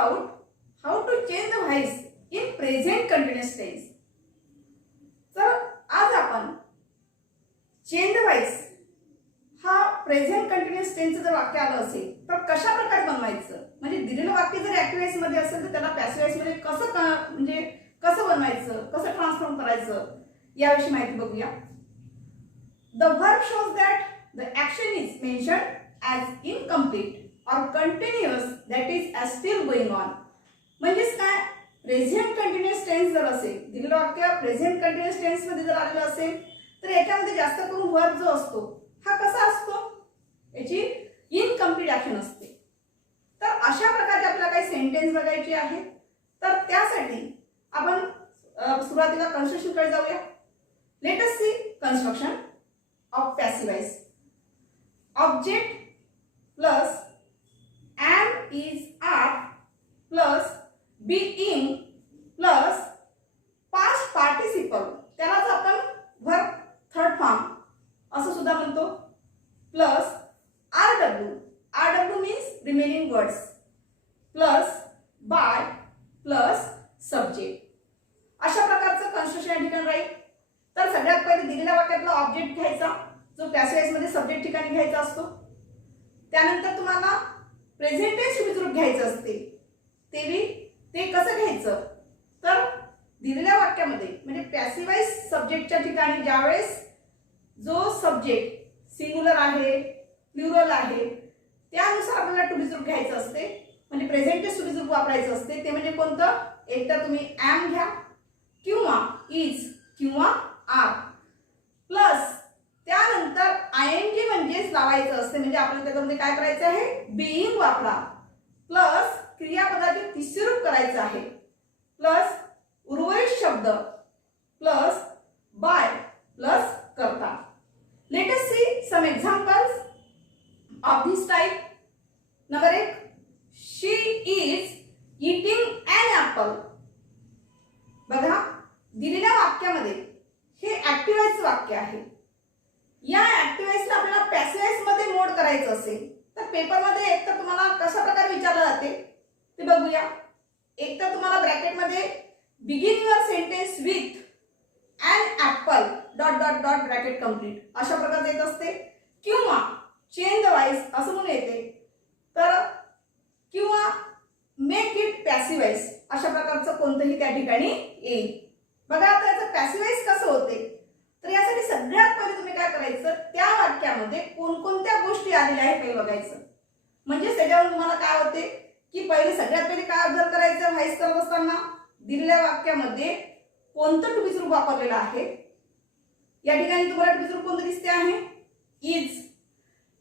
about how to change the voice in present continuous tense. तर आज आपण change the voice हा present continuous टेन्सचं जर वाक्य आलं असेल तर कशा प्रकारे बनवायचं, म्हणजे दिलेलं वाक्य जर ऍक्टिव्ह व्हॉइस मध्ये असेल तर त्याला पॅसिव्ह व्हॉइस मध्ये कसं बनवायचं, कसं ट्रान्सफॉर्म करायचं याविषयी माहिती बघूया. The verb shows that the action is mentioned as incomplete or continuous, that is as still going on. म्हणजेच काय, प्रेझेंट कंटिन्युअस टेन्स जर असेल, दिलेलं वाक्य प्रेझेंट कंटिन्युअस टेन्स मध्ये जर आलेलं असेल तर याच्यामध्ये जास्त करून वर्ब जो असतो हा कसा असतो, याची इनकम्प्लीट ऍक्शन असते. तर अशा प्रकारचे आपल्याला काही सेंटेन्स बघायचे आहे. तर त्यासाठी आपण सुरुवातीला कन्स्ट्रक्शन कडे जाऊया. Let us see construction of passive voice. Object plus am is are plus being plus past participle, त्यालाच आपण verb third form असं सुद्धा म्हणतो, plus rw means remaining words plus by plus subject. अशा प्रकारचं कन्स्ट्रक्शन या ठिकाणी राहील. तर सगळ्यात पहिले दिलेल्या वाक्यातला ऑब्जेक्ट घ्यायचा जो पॅसिव्ह वॉइस मध्ये सब्जेक्ट ठिकाणी घ्यायचा असतो. त्यानंतर तुम्हाला प्रेझेंट टेन्स सुरू घ्यायचं असते. ते कसं घ्यायचं, तर दिलेल्या वाक्यामध्ये म्हणजे पॅसिव्ह वॉइस सब्जेक्टच्या ठिकाणी ज्यावेळेस जो सब्जेक्ट सिंग्युलर आहे, प्लुरल आहे, त्यानुसार आपल्याला टू बी ग्रुप घ्यायचं असते. म्हणजे present tense to be group वापरायचं असते. ते म्हणजे कोणतं, एक तर तुम्ही एम घ्या किंवा इज किंवा आर, प्लस त्यानंतर आयएनजी म्हणजेच लावायचं असते. म्हणजे आपल्याला त्याच्यामध्ये काय करायचं आहे, बीइंग वापरा, प्लस क्रियापदाचे तिसरे रूप करायचं आहे, प्लस उर्वरित शब्द, प्लस बाय, प्लस करता. Let us see some examples of this type. Number 1, she is eating an apple. बघा, दिलेल्या वाक्यामध्ये हे ऍक्टिव्ह वॉइस वाक्य आहे. या ऍक्टिव्ह वॉइसला आपल्याला पॅसिव्ह वॉइस मध्ये मोड करायचं असेल तर पेपरमध्ये एक तर तुम्हाला कशा प्रकारे विचारलं जाते ते बघूया. एक तर तुम्हाला ब्रॅकेट मध्ये begin your sentence with an Apple dot dot dot bracket complete अशा प्रकारचे येत असते, किंवा चेंज द व्हॉइस असं म्हणून येते, तर किंवा मेक इट पॅसिव्ह वॉइस अशा प्रकारचं कोणतंही त्या ठिकाणी येईल. बघा आता याचं पॅसिव्ह वॉइस कसं होते, तर यासाठी सगळ्यात पहिले तुम्ही काय करायचं, त्या वाक्यामध्ये कोणकोणत्या गोष्टी आलेल्या आहेत हे बघायचं. म्हणजे त्याच्यावरून तुम्हाला काय होते की पहिले सगळ्यात पहिले काय ऑब्झर्व करायचं, व्हॉइस करत असताना दिलेल्या वाक्यामध्ये कोणतं टू बी ग्रुप वापरलेलं आहे. या ठिकाणी तुम्हाला टू बी ग्रुप कोणतं दिसते आहे, इज.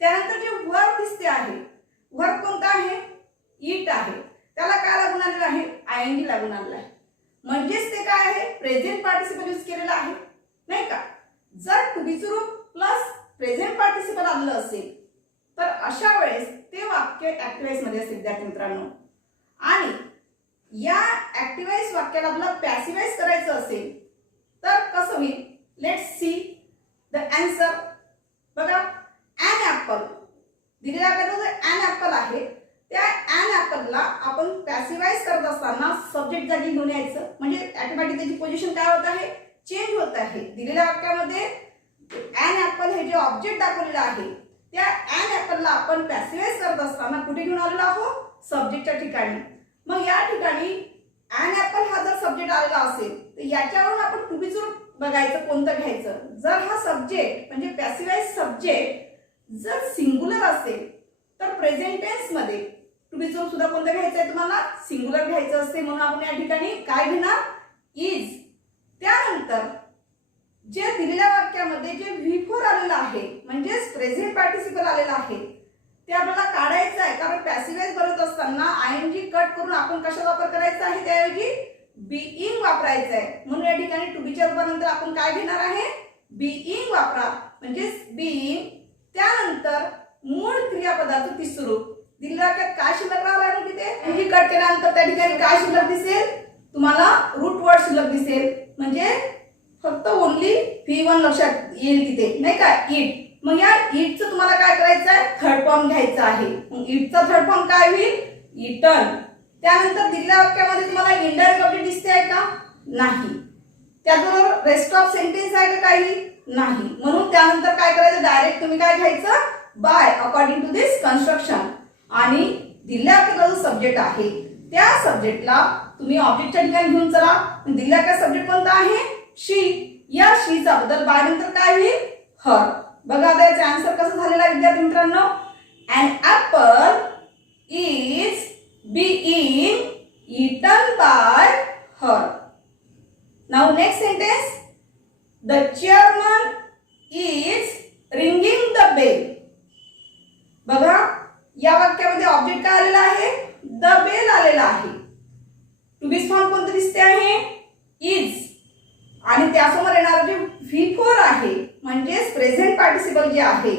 त्यानंतर जे वर्ब दिसते आहे, वर्ब कोणता आहे, इट आहे. त्याला काय लागून आलेलं आहे, आयएनजी लागून आलेलं आहे. म्हणजेच ते काय आहे, प्रेझेंट पार्टिसिपल यूज केलेलं आहे, नाही का. जर to be group plus present participle आलेलं असेल तर अशा वेळेस ते वाक्य ऍक्टिव्ह वॉइस मध्ये असेल विद्यार्थी मित्रांनो. आणि या ऍक्टिव्ह वॉइस वाक्याला आपल्याला पॅसिव्ह वॉइस करायचं असेल तर कसं होईल, लेट्स सी द आन्सर. बघा, एन ॲपल दिलेला जो एन ॲपल आहे त्या एन ॲपलला आपण पॅसिव्ह वॉइस करत असताना सब्जेक्ट जागी घेऊन यायचं. म्हणजे ऑटोमॅटिक त्याची पोझिशन काय होत आहे, चेंज होत आहे. दिलेल्या वाक्यामध्ये एन ॲपल हे जे ऑब्जेक्ट दाखवलेलं आहे त्या एन ॲपलला आपण पॅसिव्ह वॉइस करत असताना कुठे घेऊन आलेलो आहोत, सब्जेक्टच्या ठिकाणी. मग या ठिकाणी एन ॲपल हा जर सब्जेक्ट आलेला असेल तर याच्यावरून आपण टू बी ग्रुप बघायचं कोणतं घ्यायचं. जर हा सब्जेक्ट म्हणजे पॅसिव्ह वॉइस सब्जेक्ट जर सिंग्युलर असेल तर प्रेझेंट टेन्स मध्ये टू बी ग्रुप सुद्धा कोणतं घ्यायचं आहे, तुम्हाला सिंग्युलर घ्यायचं असते. म्हणून आपण या ठिकाणी काय घेणार, इज. त्यानंतर जे दिलेल्या वाक्यामध्ये जे V4 आलेलं आहे म्हणजेच प्रेझेंट पार्टिसिपल आलेलं आहे ते आपल्याला काढायचं आहे. कारण पॅसिव्ह वॉइस करत असताना आयएनजी कट करून आपण कशाचा वापर करायचा आहे, त्याऐवजी बीइंग वापरायचं आहे. म्हणून या ठिकाणी टू बीच्या रूपानंतर आपण काय घेणार आहे, बीइंग वापरा, म्हणजेच बीइंग. त्यानंतर मूळ क्रियापदाचं तिसरं रूप दिलेल्या वाक्यात काय शिल्लक राहिलं, तिथे कट केल्यानंतर त्या ठिकाणी काय शिल्लक दिसेल, तुम्हाला रूट वर्ड शिल्लक दिसेल. म्हणजे फक्त ओनली V1 लक्षात येईल तिथे, नाही का, इट. मग या इटचं तुम्हाला काय करायचं आहे, थर्ड फॉर्म घ्यायचा आहे. मग इटचा थर्ड फॉर्म काय होईल, इटन. त्यानंतर दिलेल्या वाक्यामध्ये तुम्हाला इनडायरेक्ट ऑब्जेक्ट दिसते आहे का? नाही. त्याचबरोबर रेस्ट ऑफ सेंटेन्स आहे का? काही नाही. म्हणून त्यानंतर काय करायचं? डायरेक्ट तुम्ही काय घ्यायचं? By according to this construction. आणि दिलेल्या वाक्याचा जो सब्जेक्ट आहे त्या सब्जेक्टला तुम्ही ऑब्जेक्टच्या ठिकाणी घेऊन चला. दिलेला काय सब्जेक्ट कोणता आहे? शी. या शीचा बदल बाय नंतर काय होईल? हर. बघा आता याचा आन्सर कसं झालेला आहे विद्यार्थी मित्रांनो? An apple is being eaten by her. Now next sentence. The chairman is ringing the bell. बघा या वाक्यामध्ये ऑब्जेक्ट काय आलेला आहे? द बेल आलेला आहे. टू बी फॉर्म कोणतं दिसते आहे? इज. आणि त्यासमोर येणारं जे V4 आहे म्हणजेच प्रेझेंट पार्टिसिपल जे आहे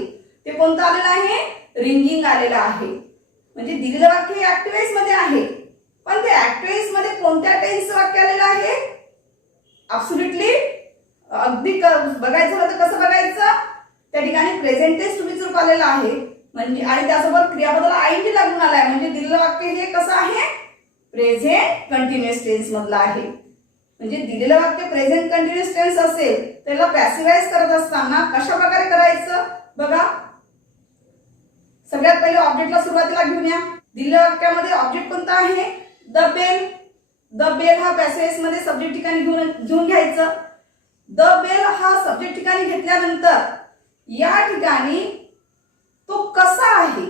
ते कोणतं आलेलं आहे? रिंगिंग आलेलं आहे. म्हणजे दिलेलं वाक्य हे ऍक्टिव्ह वॉइस मध्ये आहे, पण ते ऍक्टिव्ह वॉइस मध्ये कोणत्या टेन्सचं वाक्य आलेलं आहे? ऍब्सोल्युटली अगदी बघायचं झालं तर कसं बघायचं? त्या ठिकाणी प्रेझेंट टेन्स टू बी चूक आलेला आहे. म्हणजे आणि त्यासोबत क्रियापदाला आयएनजी लागून आलाय. म्हणजे दिलेलं वाक्य हे कसं आहे? प्रेझेंट कंटिन्युअस टेन्स मधलं आहे. म्हणजे दिलेलं वाक्य प्रेझेंट कंटिन्युअस टेन्स असेल त्याला पॅसिव्हाइज करत असताना कशा प्रकारे करायचं? बघा सगळ्यात पहिले ऑब्जेक्टला सुरुवातीला घेऊन या. दिलेल्या वाक्यामध्ये ऑब्जेक्ट कोणता आहे? The bell. द बेल हा पॅसिव्हाइज मध्ये सब्जेक्ट ठिकाणी घेऊन घ्यायचं. द बेल हा सब्जेक्ट ठिकाणी घेतल्यानंतर या ठिकाणी तो कसा आहे?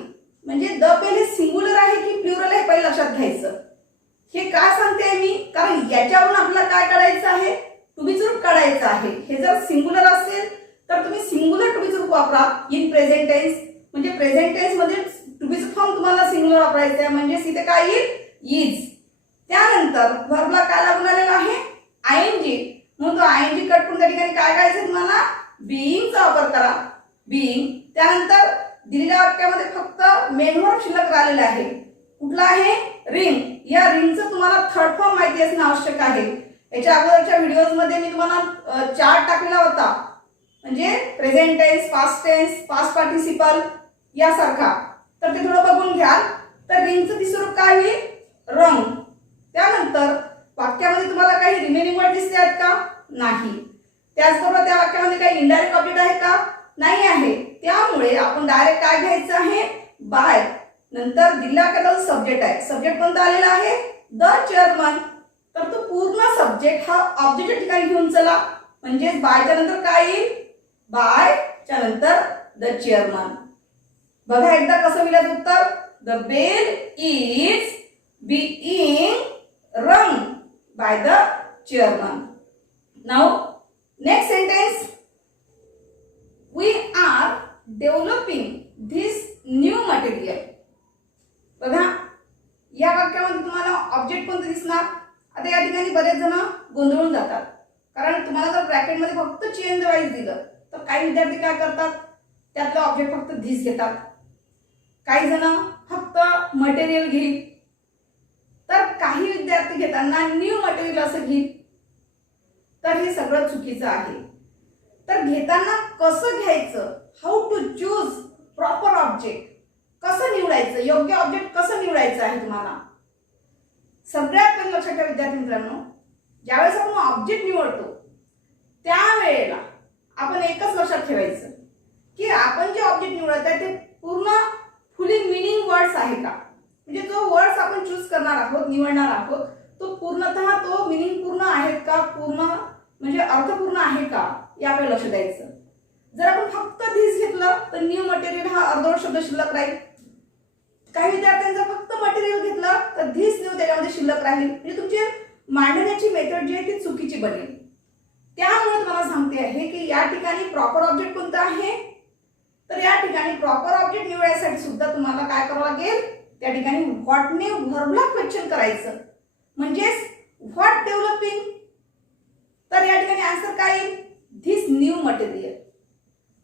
म्हणजे द बेल हे सिंग्युलर आहे की प्लुरल आहे पहिले लक्षात घ्यायचं. हे काय सांगते मी? कारण याच्यावरून आपल्याला काय काढायचं आहे? टू बी रूप काढायचं आहे. हे जर सिंग्युलर असेल तर तुम्ही सिंग्युलर टू बी रूप वापरा इन प्रेझेंट टेन्स. म्हणजे प्रेझेंट टेन्स मध्ये टू बी फॉर्म तुम्हाला सिंग्युलर वापरायचं आहे. म्हणजे इथे काय येईल? इज. त्यानंतर व्हर्बला काय लागून आलेला आहे? आयएनजी. म्हणून तो आयएनजी कट करून त्या ठिकाणी काय करायचं तुम्हाला? बीइंगचा वापर करा. बीइंग. त्यानंतर दिलेल्या वाक्यामध्ये फक्त मेन वर्ब शिल्लक राहिलेला आहे. कुठला आहे? रिंग. या रिंगचं तुम्हाला थर्ड फॉर्म माहिती असणं आवश्यक आहे. याच्या अगोदरच्या व्हिडिओज मध्ये मी तुम्हाला चार्ट टाकलेला होता. म्हणजे present tense, past tense, past participle यासारखा. तर ते थोडं बघून घ्याल. तर रिंगचं तिसरं रूप काय होईल? रंग. त्यानंतर वाक्यामध्ये तुम्हाला काही रिमेनिंग वर्ड दिसते आहेत का? नाही. त्याचबरोबर त्या वाक्यामध्ये काही इनडायरेक्ट ऑब्जेक्ट आहे का? नाही आहे. त्यामुळे आपण डायरेक्ट काय घ्यायचं आहे? बाय. नंतर दिलेल्या वाक्याचा सब्जेक्ट आहे. सब्जेक्ट कोणता आलेला आहे? The chairman. तर तो पूर्ण सब्जेक्ट हा ऑब्जेक्टच्या ठिकाणी घेऊन चला. म्हणजे बायच्या नंतर काय येईल? बायच्या नंतर द चेअरमन. बघा एकदा कसं मिळालं उत्तर? The bell is being rung by the chairman. Now next sentence. We are developing this new material. बघा या वाक्यामध्ये तुम्हाला ऑब्जेक्ट कोणतं दिसणार? आता या ठिकाणी बरेच जण गोंधळून जातात. कारण तुम्हाला जर ब्रॅकेटमध्ये फक्त चेंज वाईज दिलं तर काही विद्यार्थी काय करतात? त्यातलं ऑब्जेक्ट फक्त धिस घेतात. काही जण फक्त मटेरियल घेईल. तर काही विद्यार्थी घेताना न्यू मटेरियल असं घेईल. तर हे सगळं चुकीचं आहे. तर घेताना कसं घ्यायचं? How to choose proper object. कसं निवडायचं? योग्य ऑब्जेक्ट कसं निवडायचं आहे तुम्हाला? सगळ्यात पहिले लक्षात ठेवा विद्यार्थी मित्रांनो, ज्यावेळेस आपण ऑब्जेक्ट निवडतो त्यावेळेला आपण एकच लक्षात ठेवायचं की आपण जे ऑब्जेक्ट निवडत आहे ते पूर्ण फुली मिनिंग वर्ड्स आहे का? म्हणजे जो वर्ड्स आपण चूज करणार आहोत, निवडणार आहोत, तो पूर्णतः तो मिनिंग पूर्ण आहेत का? पूर्ण म्हणजे अर्थपूर्ण आहे का? याकडे लक्ष द्यायचं. जर आपण फक्त धिस घेतलं तर न्यू मटेरियल हा अर्धवट शब्द शिल्लक राहील. काही विद्यार्थ्यांचा फक्त मटेरियल घेतलं तर धिस न्यू त्याच्यामध्ये शिल्लक राहील. म्हणजे तुमची मांडण्याची मेथड जी आहे ती चुकीची बनेल. त्यामुळे तुम्हाला सांगते आहे की या ठिकाणी प्रॉपर ऑब्जेक्ट कोणता आहे? तर या ठिकाणी प्रॉपर ऑब्जेक्ट निवडायसाठी सुद्धा तुम्हाला काय करावं लागेल? त्या ठिकाणी व्हॉटने व्हर्बला क्वेश्चन करायचं. म्हणजेच व्हॉट डेव्हलपिंग. तर या ठिकाणी आन्सर काय येईल? This new material.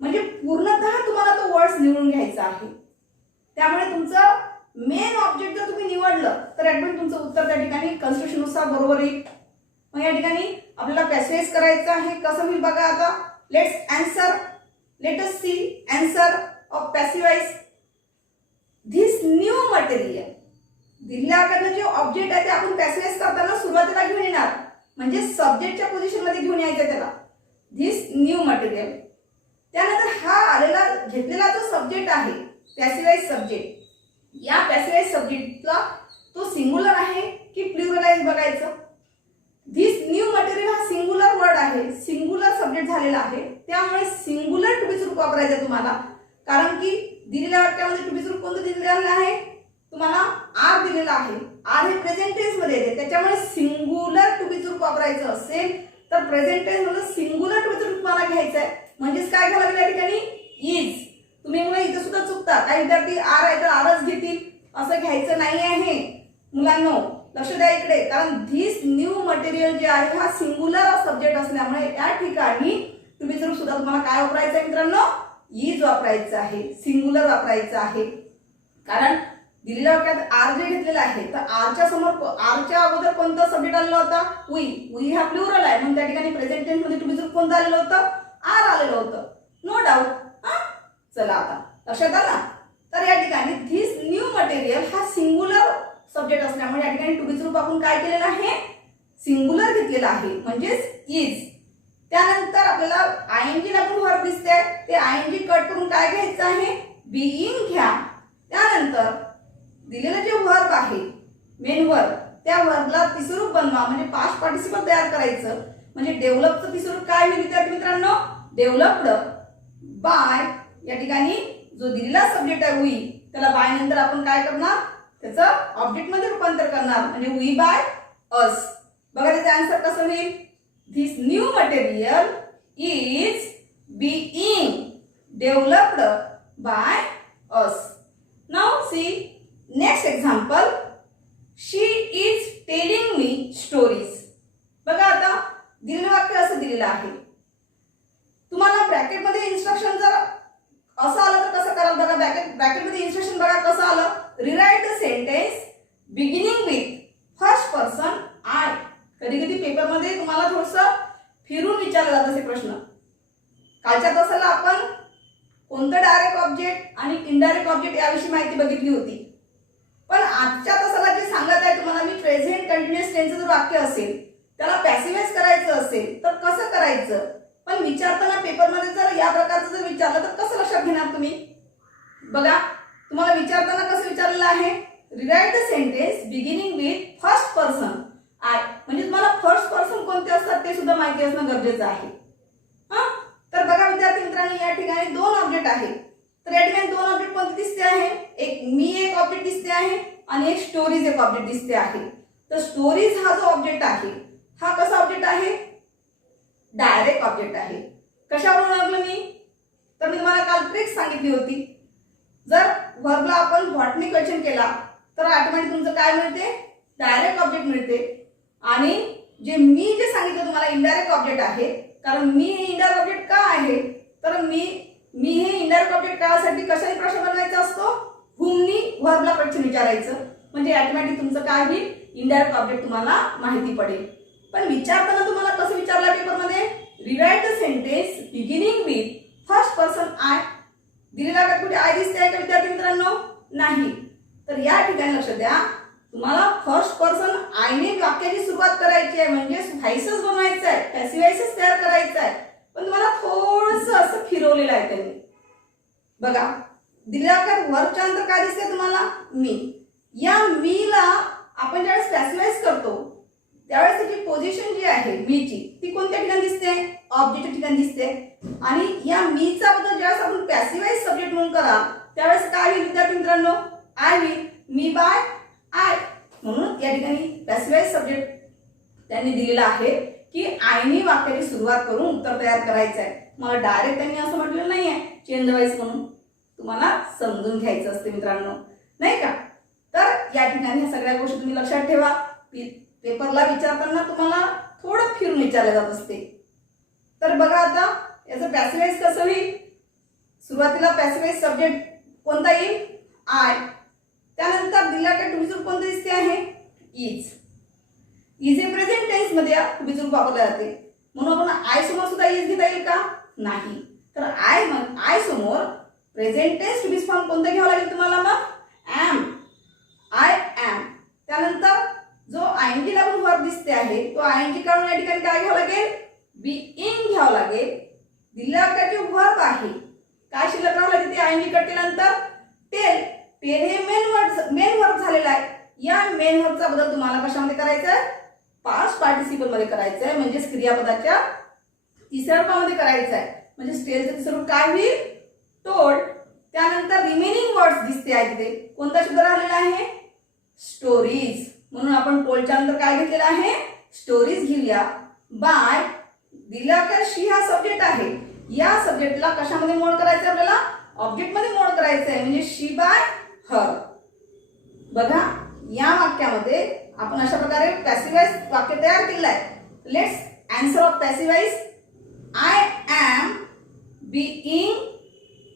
म्हणजे पूर्णतः तुम्हाला तो वर्ड्स निवडून घ्यायचा आहे. त्यामुळे तुमचं मेन ऑब्जेक्ट जर तुम्ही निवडलं तर ऍडमिट तुमचं उत्तर त्या ठिकाणी कन्स्ट्रक्शन नुसार बरोबर येईल. मग या ठिकाणी आपल्याला पॅसेज करायचं आहे. कसं होईल बघा आता. Let's answer. Let us see answer of passive voice. This new material. दिलेल्या वाक्यातलं जे ऑब्जेक्ट आहे ते आपण पॅसिव्हाइज करताना सुरुवातीला घेऊन येणार, म्हणजे सब्जेक्टच्या पोझिशन मध्ये घेऊन यायचं त्याला, धिस न्यू मटेरियल. त्यानंतर हा आलेला घेतलेला जो सब्जेक्ट आहे पॅसिव्हाइज सब्जेक्ट, या पॅसिव्हाइज सब्जेक्टला तो सिंगुलर आहे की प्लुरल आहे बघायचं. धिस न्यू मटेरियल हा सिंगुलर वर्ड आहे, सिंगुलर सब्जेक्ट झालेला आहे, त्यामुळे सिंगुलर टू बी रूप वापरायचं तुम्हाला. कारण की दिलेल्या वाक्यामध्ये टू बी रूप कोणतं दिलेलं आहे, तुम्हाला आर दिलेला आहे. आर हे प्रेझेंट टेन्स मध्ये येते, त्याच्यामुळे सिंगुलर टू बी रूप वापरायचं असेल तर प्रेझेंट टेन्स मध्ये सिंगुलर टू बी रूप तुम्हाला घ्यायचं आहे. म्हणजेच काय घ्यावं लागेल या ठिकाणी, इज. तुम्ही मुलं इथं सुद्धा चुकता, काही विद्यार्थी आर आहे तर आरच घेतील, असं घ्यायचं नाही आहे मुलांनो. लक्ष द्या इकडे, कारण धिस न्यू मटेरियल जे आहे हा सिंगुलर सब्जेक्ट असल्यामुळे या ठिकाणी टू बी रूप सुद्धा तुम्हाला काय वापरायचं आहे मित्रांनो, इज वापरायचं आहे, सिंगुलर वापरायचं आहे. कारण दिलेल्या वाक्यात आर जे घेतलेला आहे तर आरच्या समोर, आरच्या अगोदर कोणता सब्जेक्ट आलेला होता, वी. वी हा प्लुरल आहे म्हणून त्या ठिकाणी प्रेझेंट टेन्स मध्ये टू बी रूप कोणतं आलेलं होतं, आर आलेलं होतं. No doubt. चला आता लक्षात आला. तर या ठिकाणी धिस न्यू मटेरियल हा सिंगुलर सब्जेक्ट असल्यामुळे या ठिकाणी टू बी रूप आपण काय केलेलं आहे, सिंगुलर घेतलेलं आहे, म्हणजेच इज. त्यानंतर आपल्याला आयएनजी लागून वर्ब दिसते, ते आयएनजी कट करून काय घ्यायचं आहे, बीइंग घ्या. त्यानंतर दिलेलं जे वर्ब आहे मेन वर्ब, त्या वर्बला तिसरूप बनवा, म्हणजे पास्ट पार्टिसिपल तयार करायचं. म्हणजे डेव्हलपचं तिसरूप काय होईल विद्यार्थी मित्रांनो, डेव्हलप्ड बाय. या ठिकाणी जो दिलेला सब्जेक्ट आहे वी, त्याला बाय नंतर आपण काय करणार, त्याचं ऑब्जेक्ट मध्ये रूपांतर करणार, म्हणजे वी बाय अस. बघा त्याचा आन्सर कसं होईल, this new material is being developed by us. Now see next example, she is telling me stories. बघा आता दिलेलं वाक्य असं दिलेलं आहे, तुम्हाला ब्रॅकेट मध्ये इन्स्ट्रक्शन जर असं आलं तर कसं कराल बघा, ब्रॅकेट मध्ये इन्स्ट्रक्शन बघा कसं आलं, rewrite the sentence beginning with first person I. कधी कधी पेपर मध्ये तुम्हाला थोडंसं फिरून विचारलं जात असे प्रश्न. कालच्या तासाला आपण कोणतं डायरेक्ट ऑब्जेक्ट आणि इनडायरेक्ट ऑब्जेक्ट याविषयी माहिती बघितली होती, पण आजच्या तासाला जे सांगत आहे तुम्हाला मी, प्रेझेंट कंटिन्युअस टेन्सचं जर वाक्य असेल त्याला पॅसिव्हाइज करायचं असेल तर कसं करायचं. पण विचारताना पेपरमध्ये जर या प्रकारचं जर विचारलं तर कसं लक्षात घेणार तुम्ही. बघा तुम्हाला विचारताना कसं विचारलेलं आहे, rewrite the sentence beginning with first person I. म्हणजे तुम्हाला फर्स्ट पर्सन कोणते असतात ते सुद्धा माहिती असणं गरजेचं आहे. तर बघा विद्यार्थी मित्रांनो, या ठिकाणी दोन ऑब्जेक्ट आहेत. तर या ठिकाणी दोन ऑब्जेक्ट कोणते दिसते आहे, एक मी एक ऑब्जेक्ट दिसते आहे आणि एक स्टोरीज एक ऑब्जेक्ट दिसते आहे. तर स्टोरीज हा जो ऑब्जेक्ट आहे हा कसा ऑब्जेक्ट आहे, डायरेक्ट ऑब्जेक्ट आहे. कशावरून ओळखलं मी, तर मी तुम्हाला काल ट्रिक सांगितली होती. जर वर्बला आपण व्हॉटने क्वेश्चन केला तर ऑटोमॅटिक तुमचं काय मिळते, डायरेक्ट ऑब्जेक्ट मिळते. आणि जे मी जे सांगितलं तुम्हाला इनडायरेक्ट ऑब्जेक्ट आहे, कारण मी हे इनडायरेक्ट ऑब्जेक्ट का आहे, तर मी हे इनडायरेक्ट ऑब्जेक्ट कासाठी कशाने प्रश्न बनवायचा असतो, हुमनी वर्बला क्वेश्चन विचारायचं, म्हणजे ऑटोमॅटिक तुमचं काय होईल, इनडायरेक्ट ऑब्जेक्ट तुम्हाला माहिती पडेल. पण विचारताना तुम्हाला कसं विचारलं पेपरमध्ये, rewrite the sentence beginning with first person I. दिलेला का कुठे आय दिसते आहे का विद्यार्थी मित्रांनो, नाही. तर या ठिकाणी लक्ष द्या, तुम्हाला फर्स्ट पर्सन आयने वाक्याची सुरुवात करायची आहे, म्हणजे व्हाईसच बनवायचं आहे, पॅसिव्हाइसच तयार करायचं आहे. पण तुम्हाला थोडंसं असं फिरवलेलं आहे त्यांनी. बघा दिलेल्या वाक्यात वर्बच्या अंतर काय दिसते तुम्हाला, मी. या मीला आपण ज्यावेळेस पॅसिव्हाइज करतो त्यावेळेस त्याची पोझिशन जी आहे मीची ती कोणत्या ठिकाणी दिसते, ऑब्जेक्टच्या ठिकाणी दिसते. आणि या मीचा बद्दल ज्यावेळेस आपण पॅसिव्हाइज सब्जेक्ट म्हणून करा त्यावेळेस काय होईल विद्यार्थी मित्रांनो, आय होईल, मी बाय आय. म्हणून या ठिकाणी पॅसिव्हाइज सब्जेक्ट त्यांनी दिलेला आहे की आयने वाक्याची सुरुवात करून उत्तर तयार करायचं आहे. मला डायरेक्ट त्यांनी असं म्हटलेलं नाही आहे चेंज द व्हॉइस म्हणून, तुम्हाला समजून घ्यायचं असते मित्रांनो, नाही का. तर या ठिकाणी ह्या सगळ्या गोष्टी तुम्ही लक्षात ठेवा. पेपरला विचारताना तुम्हाला थोडं फिरून विचारलं जात असते. तर बघा आता याचं पॅसिव्हाइज कसं होईल, सुरुवातीला पॅसिव्हाइज सब्जेक्ट कोणता येईल, आय. त्यानंतर दिला का टू बी रूप कोणतं दिसते आहे, इज. इज हे प्रेझेंट टेन्स मध्ये टू बी रूप वापरले जाते, म्हणून आपण आय समोर सुद्धा इज घेता येईल का, नाही. तर आय समोर present tense to be form कोणतं घ्यावं लागेल तुम्हाला, मग ॲम. I am. पेन हे मेन वर्ब झालेला आहे. या मेन वर्बचा बदल तुम्हाला कशामध्ये करायचा आहे? पास्ट पार्टिसिपल मध्ये करायचं आहे, म्हणजे क्रियापदाच्या तिसऱ्या रूपामध्ये करायचं आहे. म्हणजे स्टेलचं तिसरं रूप काय होईल? टोल्ड. त्यानंतर रिमेनिंग वर्ड्स दिसते आहे तिथे. कोणता शब्द राहिलेला आहे? स्टोरीज. म्हणून आपण टोल्डच्या नंतर काय घेतलेलं आहे? स्टोरीज घेऊया. बाय दिल्याकर शी हा सब्जेक्ट आहे. या सब्जेक्टला कशामध्ये मोड करायचं आपल्याला? ऑब्जेक्ट मध्ये मोड करायचं आहे, म्हणजे शी बाय हर. बघा या वाक्यामध्ये आपण अशा प्रकारे पॅसिव्हाइज वाक्य तयार केलं आहे. Let's answer of passivise. I am being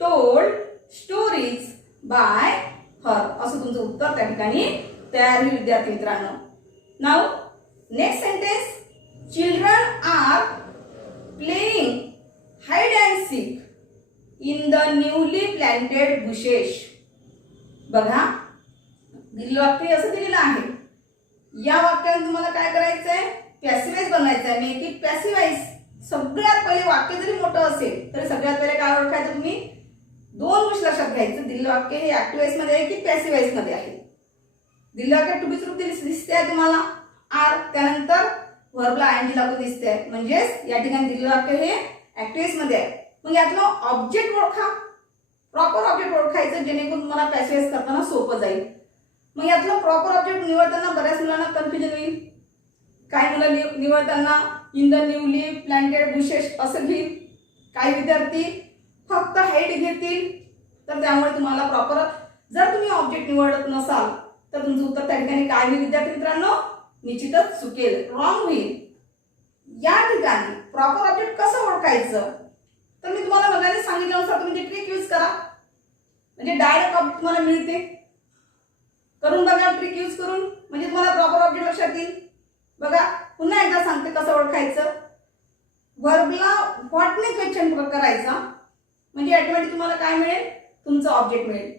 told stories by her. असं तुमचं उत्तर त्या ठिकाणी तयार होईल विद्यार्थी मित्रांनो. Now next sentence. Children are playing hide and seek in the newly planted bushes. बघा दिलेलं वाक्य असं दिलेलं आहे. या वाक्यात तुम्हाला काय करायचं आहे? पॅसिव्हाइज बनवायचं आहे. Make it passivise. सगळ्यात पहिले वाक्य जरी मोठं असेल तरी सगळ्यात पहिले काय ओळखायचं? तुम्ही दोन गोष्टी लक्षात घ्यायचं. दिलेलं वाक्य हे ऍक्टिव्ह वॉइस मध्ये आहे की पॅसिव्ह वॉइस मध्ये आहे? दिलेलं वाक्य टू बी रूप दिसते आहे तुम्हाला आर, त्यानंतर व्हर्बला आयएनजी लागून दिसते आहे, म्हणजेच या ठिकाणी दिलेलं वाक्य हे ऍक्टिव्ह वॉइस मध्ये आहे. मग यातलं ऑब्जेक्ट ओळखा. प्रॉपर ऑब्जेक्ट ओळखायचं जेणेकरून तुम्हाला पॅसिव्ह वॉइस करताना सोपं जाईल. मग यातलं प्रॉपर ऑब्जेक्ट निवडताना बऱ्याच मुलांना कन्फ्युजन होईल. काही मुलं निवडताना in the newly planted bushes असं घेईल. काही विद्यार्थी फक्त हाईट घेतील. तर त्यामुळे तुम्हाला प्रॉपर जर तुम्ही ऑब्जेक्ट निवडत नसाल तर तुमचं उत्तर त्या ठिकाणी काय होईल विद्यार्थी मित्रांनो? निश्चितच चुकेल, रॉंग होईल. या ठिकाणी प्रॉपर ऑब्जेक्ट कसं ओळखायचं? तर मी तुम्हाला मगाने सांगितल्यानुसार तुम्ही ट्रिक यूज करा, म्हणजे डायरेक्ट ऑब्जेक्ट तुम्हाला मिळते. करून बघा ट्रिक यूज करून, म्हणजे तुम्हाला प्रॉपर ऑब्जेक्ट लक्षात येईल. बघा पुन्हा एकदा सांगते कसं ओळखायचं. वर्बला व्हॉटने क्वेश्चन करायचा, म्हणजे ऑटोमॅटिक तुम्हाला काय मिळेल? तुमचं ऑब्जेक्ट मिळेल.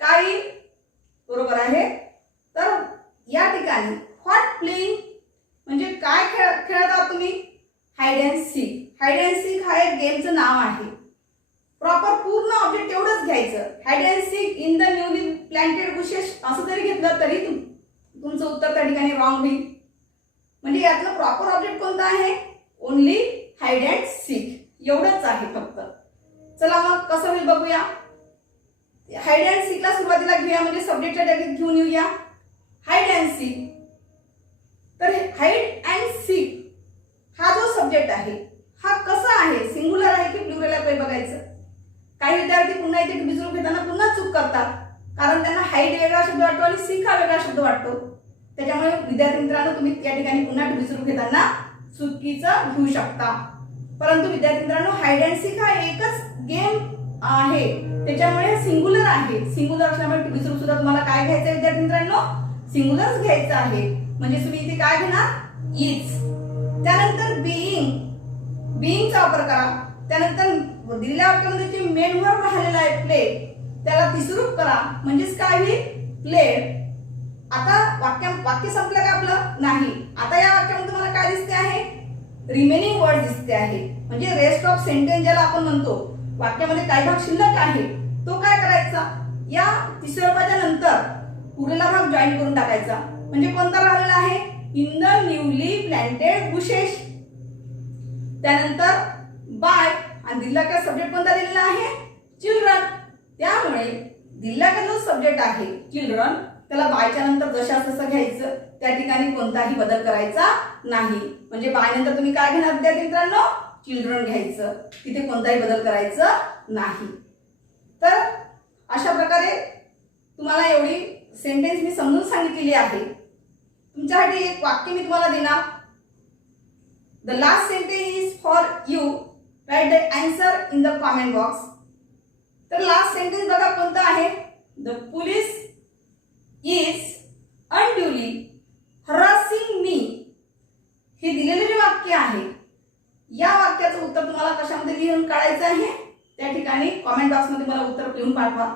काय बरोबर आहे? तर या ठिकाणी व्हॉट प्लेइंग म्हणजे काय खेळत आहात तुम्ही? Hide and sick. Hide and sick हा एक गेमचं नाव आहे. प्रॉपर पूर्ण ऑब्जेक्ट एवढंच घ्यायचं. Hide and seek in the newly planted bushes असं जरी घेतलं तरी तुमचं उत्तर त्या ठिकाणी रॉंग होईल. म्हणजे यातलं प्रॉपर ऑब्जेक्ट कोणतं आहे? ओनली हाइड अँड सीक एवढंच आहे फक्त. चला मग कसं होईल बघूया. हाइड अँड सीकला सुरुवातीला घेऊया, म्हणजे सब्जेक्टच्या जागी घेऊन येऊया. Hide and sick. तर हाइड अँड सीक हा जो सब्जेक्ट आहे हा कसा आहे? सिंगुलर आहे की प्लुरल आहे बघायचं. काही विद्यार्थी पुन्हा इथे बिजरूप घेताना पुन्हा चूक करतात, कारण त्यांना हाइड वेगळा शब्द वाटतो आणि सीक हा वेगळा शब्द वाटतो. त्याच्यामुळे विद्यार्थी मित्रांनो तुम्ही या ठिकाणी पुन्हा बिजरूप घेताना चुकीचं घेऊ शकता. परंतु विद्यार्थी मित्रांनो हाइड अँड सीक हा एकच गेम आहे, त्याच्यामुळे सिंगुलर आहे. सिंगुलर असल्यामुळे बिजरूप सुद्धा तुम्हाला काय घ्यायचं आहे विद्यार्थी मित्रांनो? सिंगुलरच घ्यायचं आहे. म्हणजे तुम्ही इथे काय घेणार? इज. त्यानंतर बीइंग. बीइंगचा वापर करा. त्यानंतर दिलेल्या वाक्यामध्ये जे मेन वर्ब राहिलेला आहे प्ले, त्याला तिसरूप करा, म्हणजेच काय होईल? प्लेड. आता वाक्य संपलं का आपलं? नाही. आता या वाक्यामध्ये तुम्हाला काय दिसते आहे? रिमेनिंग वर्ड दिसते आहे, म्हणजे रेस्ट ऑफ सेंटेन्स ज्याला आपण म्हणतो. वाक्यामध्ये काही भाग शिल्लक आहे, तो काय करायचा? या तिसऱ्या रूपाच्या नंतर उरलेला भाग जॉईन करून टाकायचा. म्हणजे कोणता राहिलेला आहे? In the newly planted bushes. त्यानंतर बाय आणि दिलेला का सब्जेक्ट कोणता दिलेला आहे? चिल्ड्रन. त्यामुळे दिलेला का जो सब्जेक्ट आहे चिल्ड्रन त्याला बायच्या नंतर जशा तसं घ्यायचं, त्या ठिकाणी कोणताही बदल करायचा नाही. म्हणजे बाय नंतर तुम्ही काय घेणार विद्यार्थी मित्रांनो? चिल्ड्रन घ्यायचं. तिथे कोणताही बदल करायचं नाही. तर अशा प्रकारे तुम्हाला एवढी सेंटेन्स मी समजून सांगितलेली आहे. तुमच्यासाठी एक वाक्य मी तुम्हाला देणार. The last sentence is for you. Write the answer in the comment box. तर लास्ट सेंटेन्स बघा कोणतं आहे? द पोलीस इज अनड्युली हरासिंग मी. हे दिलेले जे वाक्य आहे, या वाक्याचं उत्तर तुम्हाला कशामध्ये लिहून काढायचं आहे? त्या ठिकाणी कॉमेंट बॉक्समध्ये मला उत्तर लिहून पाठवा.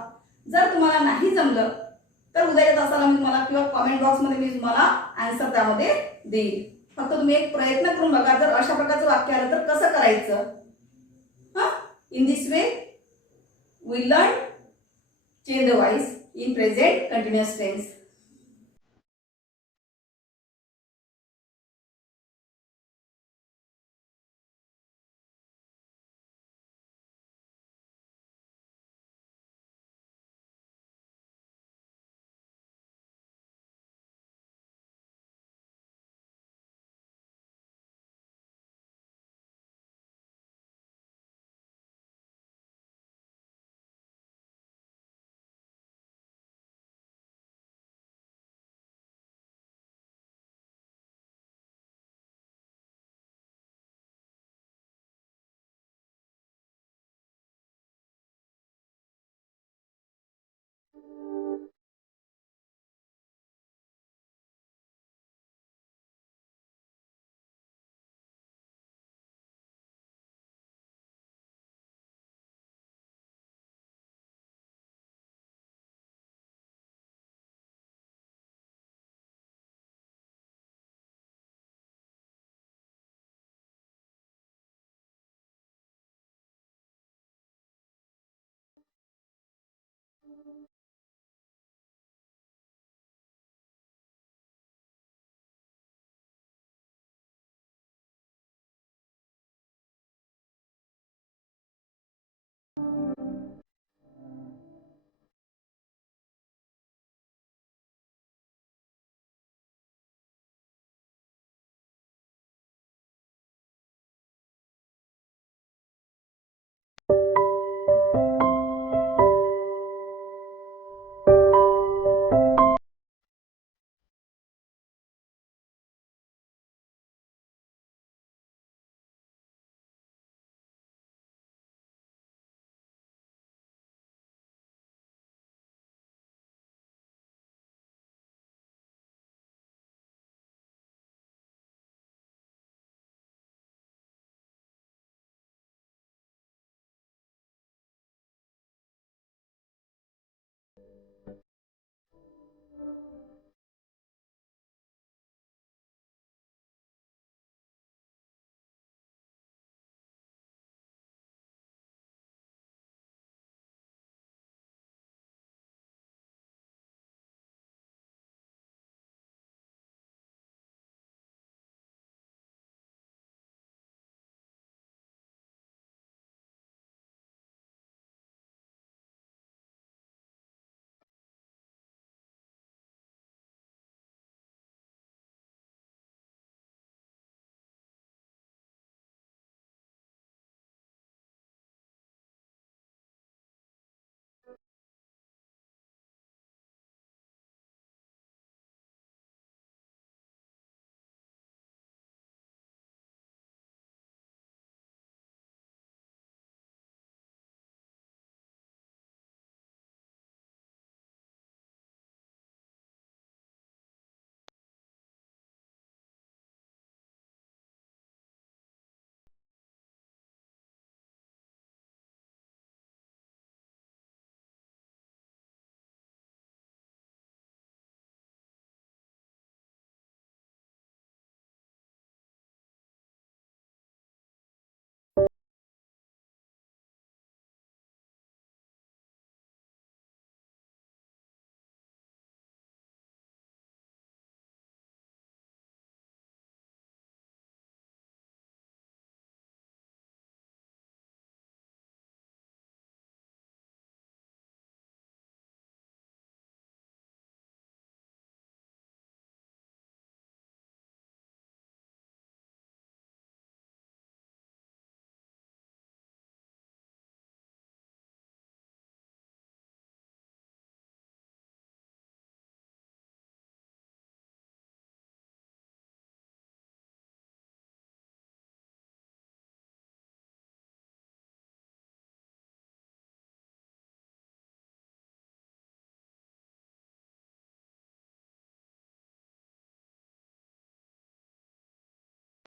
जर तुम्हाला नाही जमलं तर उद्याच्या तासाला मी तुम्हाला किंवा कॉमेंट बॉक्समध्ये मी तुम्हाला आन्सर त्यामध्ये देईल. फक्त तुम्ही एक प्रयत्न करून बघा. जर अशा प्रकारचं वाक्य आलं तर कसं करायचं? In this way we learn change the voice. In present continuous tense.